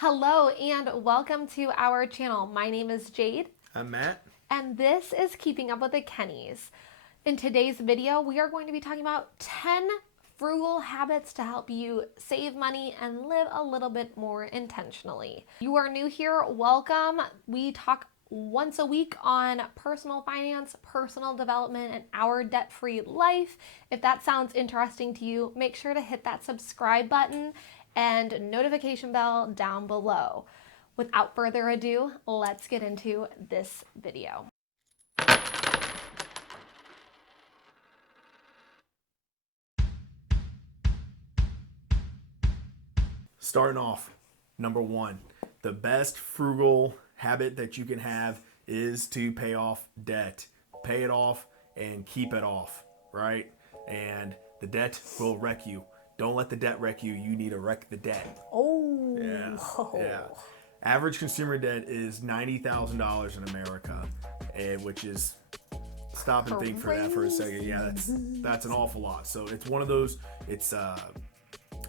Hello and welcome to our channel. My name is Jade. I'm Matt. And this is Keeping Up with the Kennys. In today's video, we are going to be talking about 10 frugal habits to help you save money and live a little bit more intentionally. You are new here, welcome. We talk once a week on personal finance, personal development, and our debt-free life. If that sounds interesting to you, make sure to hit that subscribe button and notification bell down below. Without further ado, let's get into this video. Starting off, number one, the best frugal habit that you can have is to pay off debt. Pay it off and keep it off, right? And the debt will wreck you. Don't let the debt wreck you. You need to wreck the debt. Oh. Yeah. Average consumer debt is $90,000 in America, which is, stop and think for that for a second. Yeah, that's an awful lot. So it's one of those, it's I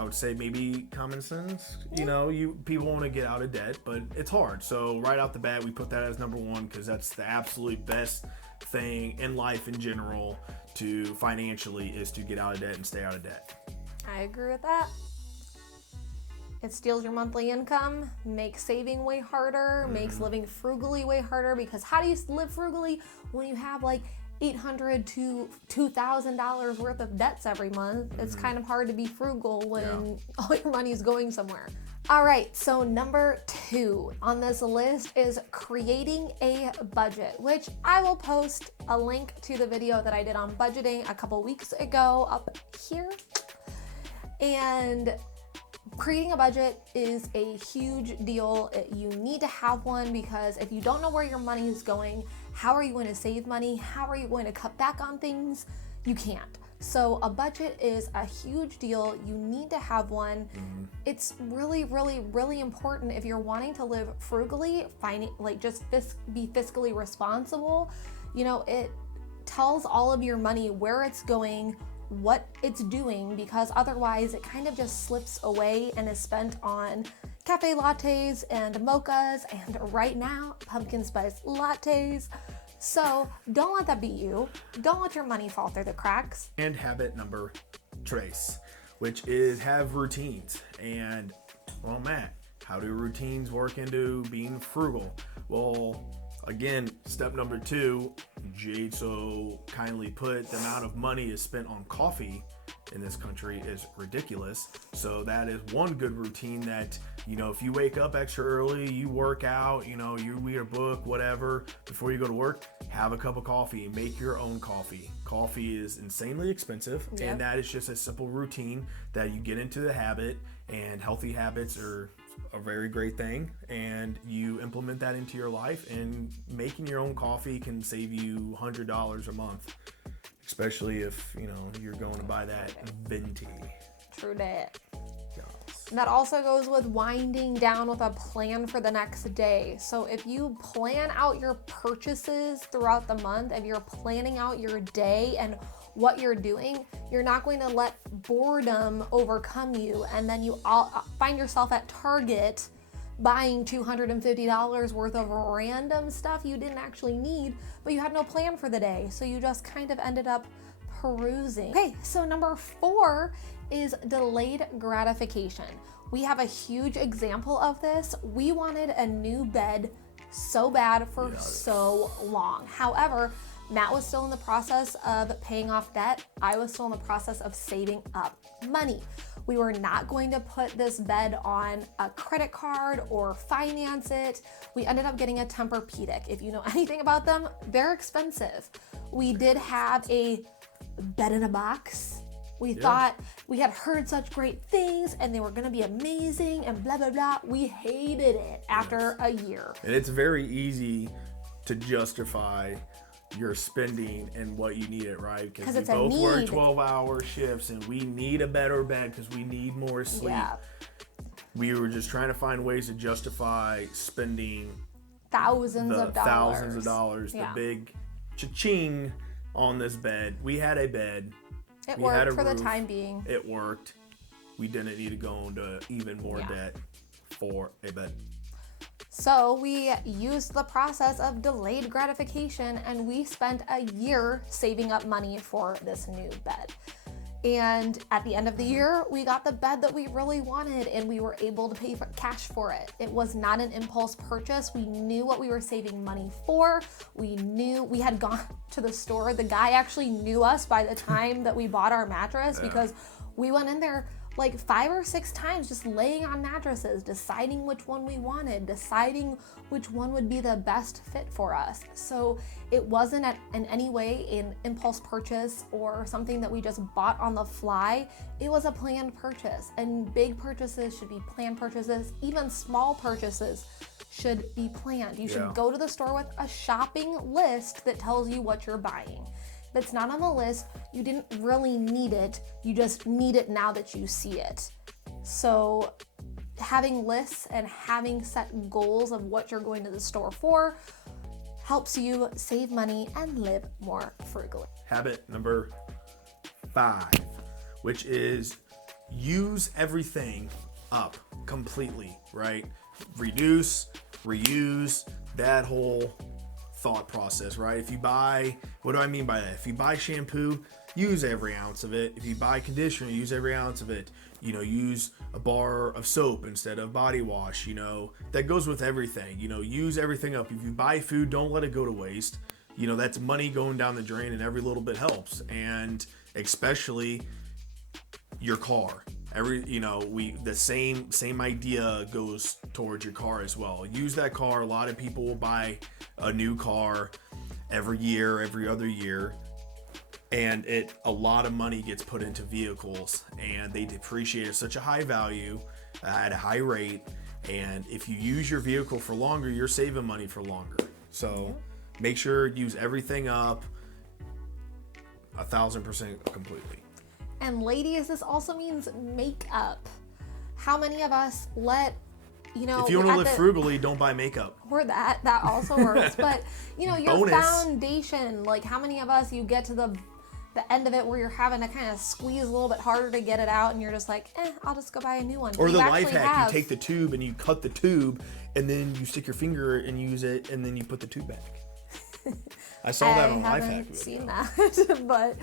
would say maybe common sense. You know, people want to get out of debt, but it's hard. So right out the bat, we put that as number one because that's the absolute best thing in life in general to financially is to get out of debt and stay out of debt. I agree with that. It steals your monthly income, makes saving way harder, makes living frugally way harder, because how do you live frugally when you have like $800 to $2,000 worth of debts every month? It's kind of hard to be frugal when all your money is going somewhere. All right, so number 2 on this list is creating a budget, which I will post a link to the video that I did on budgeting a couple weeks ago up here. And creating a budget is a huge deal. You need to have one because if you don't know where your money is going, how are you going to save money? How are you going to cut back on things? You can't. So a budget is a huge deal. You need to have one. It's really, really, really important if you're wanting to live frugally, be fiscally responsible. You know, it tells all of your money where it's going, what it's doing, because otherwise it kind of just slips away and is spent on cafe lattes and mochas and right now pumpkin spice lattes. So don't let that be you. Don't let your money fall through the cracks. And habit number 3, which is have routines. And well, Matt, how do routines work into being frugal? Well, again, step number 2, Jade so kindly put, the amount of money is spent on coffee in this country is ridiculous. So that is one good routine that, you know, if you wake up extra early, you work out, you know, you read a book, whatever, before you go to work, have a cup of coffee, make your own coffee. Coffee is insanely expensive, and that is just a simple routine that you get into the habit, and healthy habits are a very great thing, and you implement that into your life, and making your own coffee can save you $100 a month, especially if, you know, you're going to buy that venti. True that. Yes. And that also goes with winding down with a plan for the next day. So if you plan out your purchases throughout the month, if you're planning out your day and what you're doing, you're not going to let boredom overcome you, and then you all find yourself at Target buying $250 worth of random stuff you didn't actually need, but you had no plan for the day, so you just kind of ended up perusing. Okay, so number 4 is delayed gratification. We have a huge example of this. We wanted a new bed so bad for so long. However, Matt was still in the process of paying off debt. I was still in the process of saving up money. We were not going to put this bed on a credit card or finance it. We ended up getting a Tempur-Pedic. If you know anything about them, they're expensive. We did have a bed in a box. We thought we had heard such great things and they were gonna be amazing and blah, blah, blah. We hated it after a year. And it's very easy to justify your spending and what you need it, right? Because we both work 12-hour shifts and we need a better bed because we need more sleep. We were just trying to find ways to justify spending thousands of dollars, the big cha-ching on this bed. We had a bed. It worked for the time being. It worked. We didn't need to go into even more debt. for a bed. So we used the process of delayed gratification, and we spent a year saving up money for this new bed. And at the end of the year, we got the bed that we really wanted, and we were able to pay for cash for it. It was not an impulse purchase. We knew what we were saving money for. We knew we had gone to the store. The guy actually knew us by the time that we bought our mattress, because we went in there like 5 or 6 times just laying on mattresses, deciding which one we wanted, deciding which one would be the best fit for us. So it wasn't in any way an impulse purchase or something that we just bought on the fly. It was a planned purchase, and big purchases should be planned purchases. Even small purchases should be planned. You should go to the store with a shopping list that tells you what you're buying. If it's not on the list, you didn't really need it. You just need it now that you see it. So having lists and having set goals of what you're going to the store for helps you save money and live more frugally. Habit number 5, which is use everything up completely, right? Reduce, reuse, that whole thought process, right? If you buy, what do I mean by that? If you buy shampoo, use every ounce of it. If you buy conditioner, use every ounce of it. Use a bar of soap instead of body wash. That goes with everything. Use everything up. If you buy food, don't let it go to waste. That's money going down the drain, and every little bit helps. And especially your car. The same idea goes towards your car as well. Use that car. A lot of people will buy a new car every year, every other year, and a lot of money gets put into vehicles, and they depreciate at such a high value at a high rate. And if you use your vehicle for longer, you're saving money for longer. So make sure use everything up 1,000% completely. And ladies, this also means makeup. How many of us let, if you want to live frugally, don't buy makeup. Or that also works. But, your Bonus. foundation, like how many of us, you get to the end of it where you're having to kind of squeeze a little bit harder to get it out, and you're just like, I'll just go buy a new one. Or the life hack, you take the tube and you cut the tube, and then you stick your finger and use it, and then you put the tube back. I saw that on Life Hack. I haven't seen that, but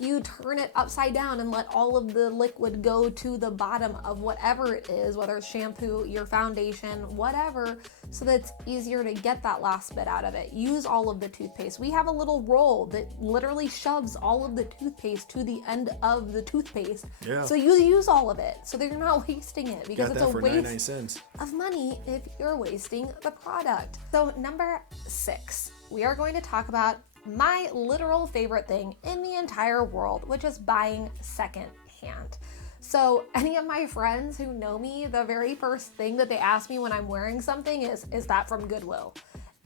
you turn it upside down and let all of the liquid go to the bottom of whatever it is, whether it's shampoo, your foundation, whatever, so that it's easier to get that last bit out of it. Use all of the toothpaste. We have a little roll that literally shoves all of the toothpaste to the end of the toothpaste. Yeah. So you use all of it, so that you're not wasting it, because it's a waste of money if you're wasting the product. So number 6. We are going to talk about my literal favorite thing in the entire world, which is buying secondhand. So any of my friends who know me, the very first thing that they ask me when I'm wearing something is that from Goodwill?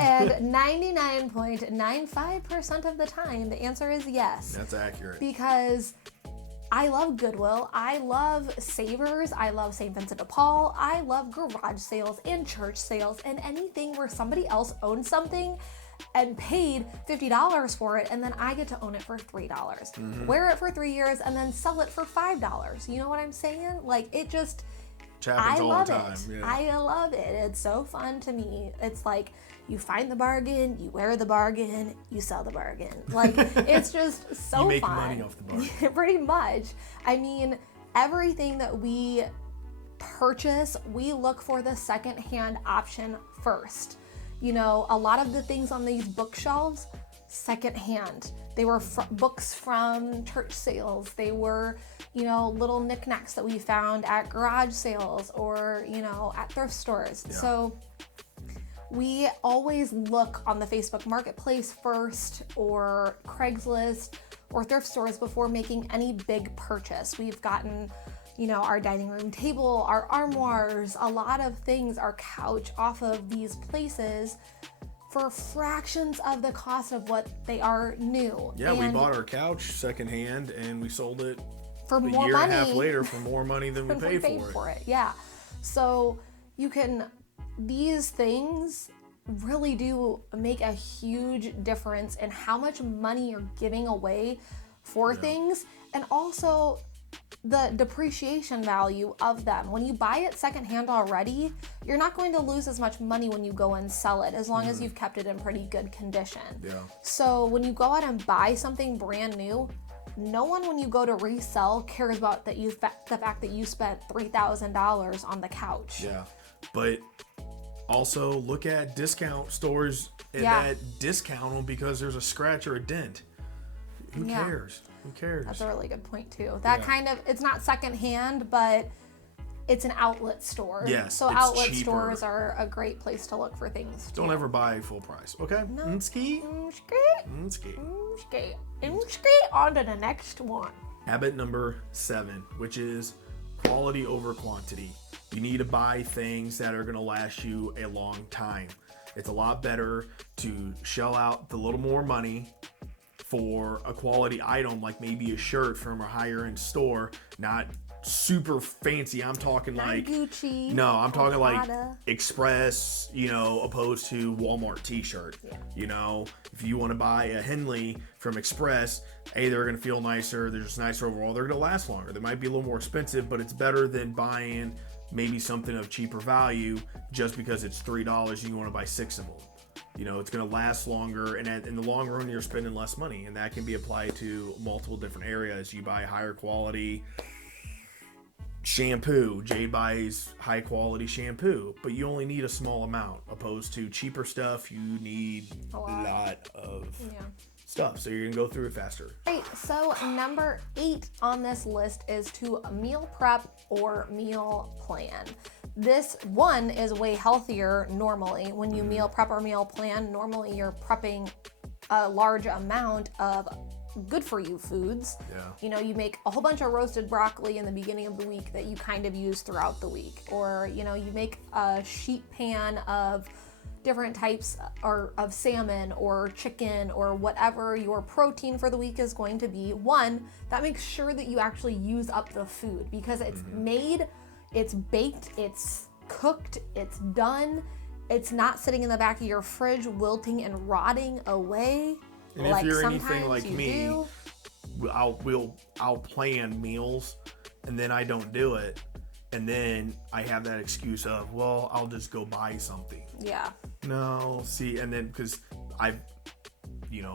And 99.95% of the time, the answer is yes. That's accurate. Because I love Goodwill, I love Savers, I love St. Vincent de Paul, I love garage sales and church sales and anything where somebody else owns something and paid $50 for it, and then I get to own it for $3. Wear it for 3 years and then sell it for $5. You know what I'm saying? Like, it just, I love it. Yeah. I love it. It's so fun to me. It's like you find the bargain, you wear the bargain, you sell the bargain. Like, it's just so fun. You make money off the bargain. Pretty much. I mean, everything that we purchase, we look for the secondhand option first. A lot of the things on these bookshelves, secondhand. They were books from church sales. They were, little knickknacks that we found at garage sales or, at thrift stores. Yeah. So we always look on the Facebook Marketplace first, or Craigslist, or thrift stores before making any big purchase. We've gotten our dining room table, our armoires, a lot of things, our couch off of these places for fractions of the cost of what they are new. Yeah, we bought our couch secondhand and we sold it for more money. A year and a half later for more money than we paid for it. Yeah. So these things really do make a huge difference in how much money you're giving away for things. And also, the depreciation value of them. When you buy it secondhand already, you're not going to lose as much money when you go and sell it, as long as you've kept it in pretty good condition. Yeah. So when you go out and buy something brand new, no one, when you go to resell, cares about the fact that you spent $3,000 on the couch. Yeah. But also look at discount stores that discount them because there's a scratch or a dent. Who cares? Who cares? That's a really good point too. That kind of, it's not secondhand, but it's an outlet store. Yes, so it's outlet cheaper. stores are a great place to look for things. Don't ever buy full price, okay? No. Ski. On to the next one. Habit number 7, which is quality over quantity. You need to buy things that are going to last you a long time. It's a lot better to shell out the little more money for a quality item, like maybe a shirt from a higher end store, not super fancy. I'm talking Not like Gucci. No, I'm talking like Prada. Express, opposed to Walmart t-shirt. Yeah. If you want to buy a Henley from Express, they're going to feel nicer. They're just nicer overall. They're going to last longer. They might be a little more expensive, but it's better than buying maybe something of cheaper value just because it's $3 and you want to buy 6 of them. It's going to last longer, and in the long run, you're spending less money, and that can be applied to multiple different areas. You buy higher quality shampoo. Jade buys high quality shampoo, but you only need a small amount, opposed to cheaper stuff. You need a lot of stuff, so you're going to go through it faster. Right, so number 8 on this list is to meal prep or meal plan. This one is way healthier normally. When you meal prep or meal plan, normally you're prepping a large amount of good for you foods. Yeah. You make a whole bunch of roasted broccoli in the beginning of the week that you kind of use throughout the week. Or, you make a sheet pan of different types of salmon or chicken or whatever your protein for the week is going to be. One, that makes sure that you actually use up the food, because it's made, it's baked, it's cooked, it's done. It's not sitting in the back of your fridge wilting and rotting away. And if you're anything like me, I'll plan meals and then I don't do it. And then I have that excuse of, well, I'll just go buy something. Yeah. No, see, and then because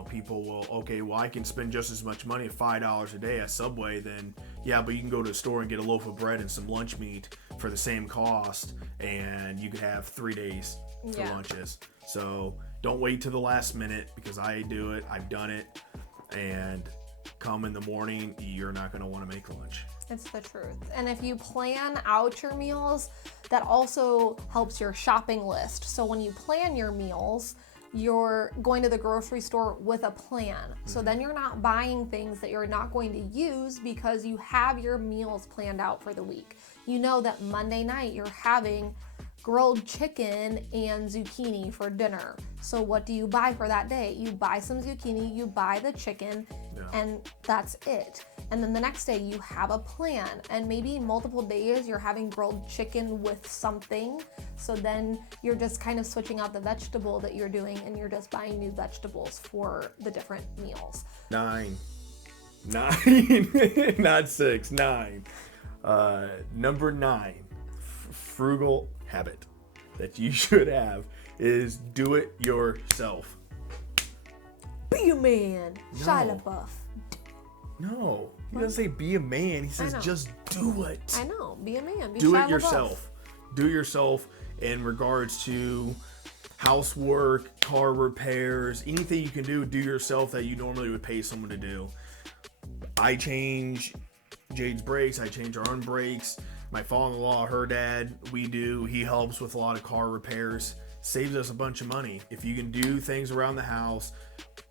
people will, I can spend just as much money at $5 a day at Subway, then but you can go to the store and get a loaf of bread and some lunch meat for the same cost, and you could have 3 days for lunches. So don't wait to the last minute, because I do it, I've done it, and come in the morning, you're not going to want to make lunch. It's the truth. And if you plan out your meals, that also helps your shopping list. So when you plan your meals, you're going to the grocery store with a plan. So then you're not buying things that you're not going to use, because you have your meals planned out for the week. You know that Monday night you're having grilled chicken and zucchini for dinner. So what do you buy for that day? You buy some zucchini, you buy the chicken, and that's it. And then the next day you have a plan, and maybe multiple days you're having grilled chicken with something. So then you're just kind of switching out the vegetable that you're doing, and you're just buying new vegetables for the different meals. 9, not 6, 9. Number 9, frugal habit that you should have is do it yourself. Be a man, No. Shia LaBeouf. No, he doesn't say be a man. He says just do it. I know, be a man. Be Do Shia it yourself. Do it yourself in regards to housework, car repairs, anything you can do yourself that you normally would pay someone to do. I change Jade's brakes. I change our own brakes. My father-in-law, her dad, he helps with a lot of car repairs. Saves us a bunch of money. If you can do things around the house,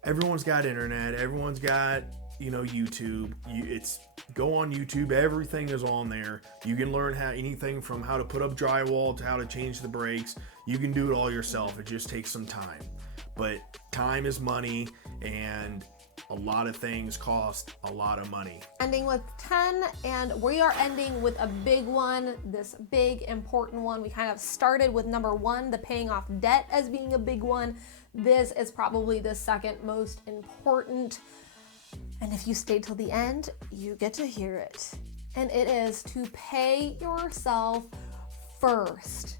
everyone's got internet. Everyone's got, YouTube. Go on YouTube. Everything is on there. You can learn anything from how to put up drywall to how to change the brakes. You can do it all yourself. It just takes some time. But time is money, and a lot of things cost a lot of money. Ending with 10, and we are ending with a big one, this big important one. We kind of started with number 1, the paying off debt, as being a big one. This is probably the second most important. And if you stay till the end, you get to hear it. and it is to pay yourself first.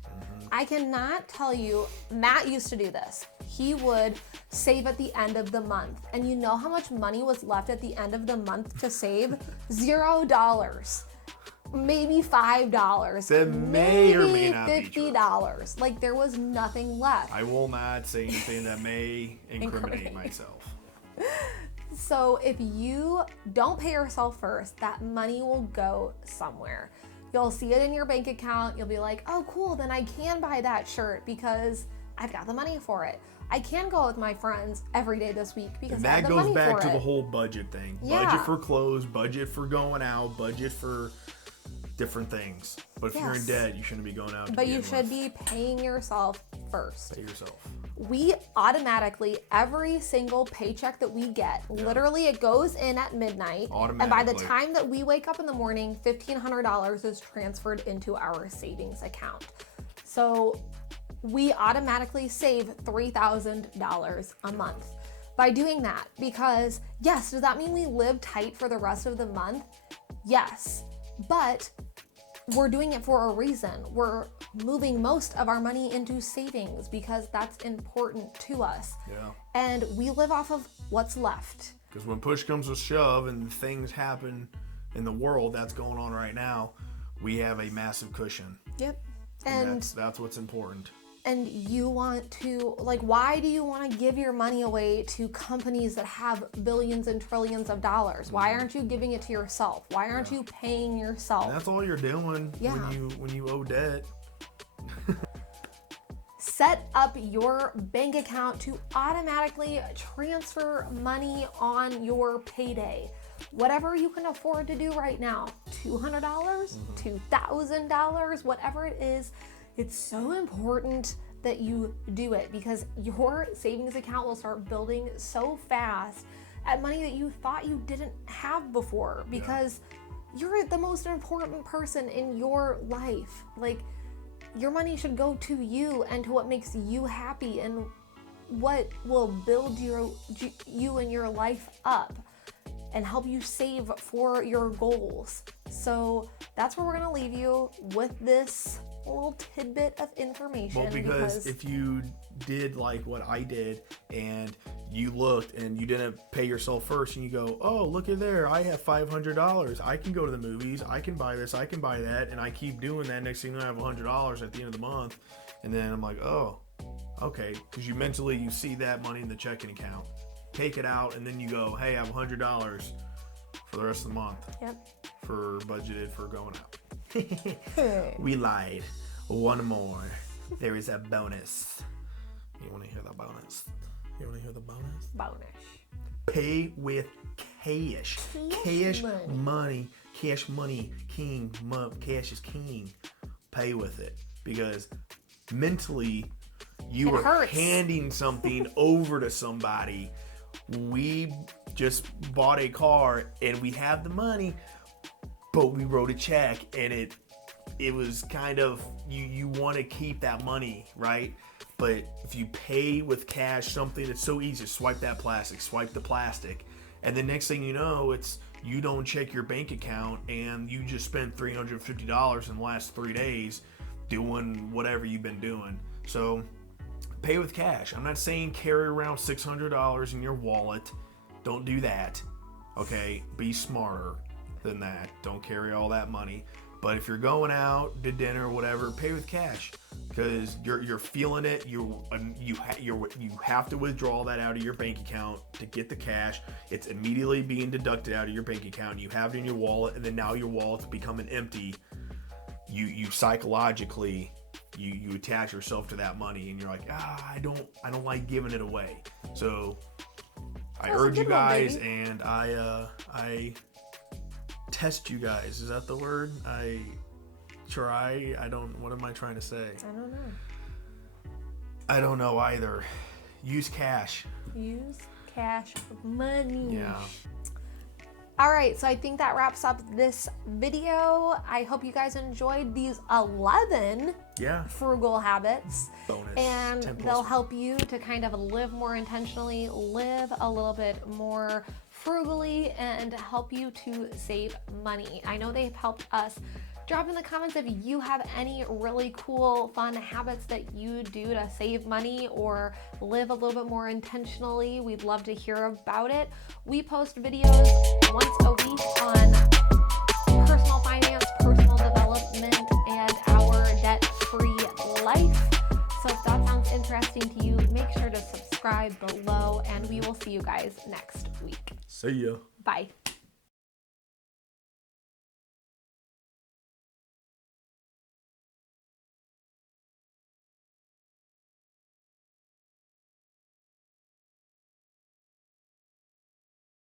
I cannot tell you, Matt used to do this. He would save at the end of the month. And you know how much money was left at the end of the month to save? $0. Maybe $5. That may or may not be true. $50. Like there was nothing left. I will not say anything that may incriminate myself. So if you don't pay yourself first, that money will go somewhere. You'll see it in your bank account. You'll be like, oh, cool, then I can buy that shirt because I've got the money for it. I can go with my friends every day this week because I have the money for it. And that goes back to the whole budget thing. Yeah. Budget for clothes, budget for going out, budget for different things. But if you're in debt, you shouldn't be going out. But you should be paying yourself first. Pay yourself. We automatically, every single paycheck that we get, literally it goes in at midnight. And by the time that we wake up in the morning, $1,500 is transferred into our savings account. So we automatically save $3,000 a month by doing that. Because yes, does that mean we live tight for the rest of the month? Yes, but we're doing it for a reason. We're moving most of our money into savings because that's important to us. Yeah. And we live off of what's left. Because when push comes to shove and things happen in the world that's going on right now, we have a massive cushion. Yep. And that's what's important. And you want to, like, why do you want to give your money away to companies that have billions and trillions of dollars? Why aren't you giving it to yourself? Why aren't you paying yourself? And that's all you're doing when you owe debt. Set up your bank account to automatically transfer money on your payday. Whatever you can afford to do right now, $200, $2,000, whatever it is, it's so important that you do it because your savings account will start building so fast at money that you thought you didn't have before because you're the most important person in your life. Like, your money should go to you and to what makes you happy and what will build you and your life up and help you save for your goals. So that's where we're gonna leave you with this little tidbit of information. Well, because if you did like what I did and you looked and you didn't pay yourself first and you go, oh, look at there, I have $500. I can go to the movies. I can buy this. I can buy that. And I keep doing that. Next thing you know, I have $100 at the end of the month. And then I'm like, oh, okay. Because you mentally, you see that money in the checking account. Take it out and then you go, hey, I have $100 for the rest of the month. Yep. For budgeted for going out. We lied. One more. There is a bonus. You want to hear the bonus? You want to hear the bonus? Bonus. Pay with cash. Cash money. Cash money. King. Cash is king. Pay with it. Because mentally, you are handing something over to somebody. We just bought a car and we have the money, but we wrote a check and it was kind of, you want to keep that money, right? But if you pay with cash something, it's so easy. Swipe that plastic, swipe the plastic. And the next thing you know, it's you don't check your bank account and you just spent $350 in the last 3 days doing whatever you've been doing. So pay with cash. I'm not saying carry around $600 in your wallet. Don't do that. Okay? Be smarter than that. Don't carry all that money. But if you're going out to dinner or whatever, pay with cash because you're feeling it. You have to withdraw that out of your bank account to get the cash. It's immediately being deducted out of your bank account. You have it in your wallet, and then now your wallet's becoming empty. You psychologically you attach yourself to that money, and you're like, I don't like giving it away. So I urge you guys, and I test you guys. Is that the word? What am I trying to say? I don't know. I don't know either. Use cash. Use cash money. Yeah. All right, so I think that wraps up this video. I hope you guys enjoyed these 11 frugal habits. Bonus. And they'll help you to kind of live more intentionally, live a little bit more frugally, and help you to save money. I know they've helped us. Drop in the comments if you have any really cool, fun habits that you do to save money or live a little bit more intentionally. We'd love to hear about it. We post videos once a week on personal finance, personal development, and our debt-free life. So if that sounds interesting to you, make sure to subscribe below, and we will see you guys next week. See ya. Bye.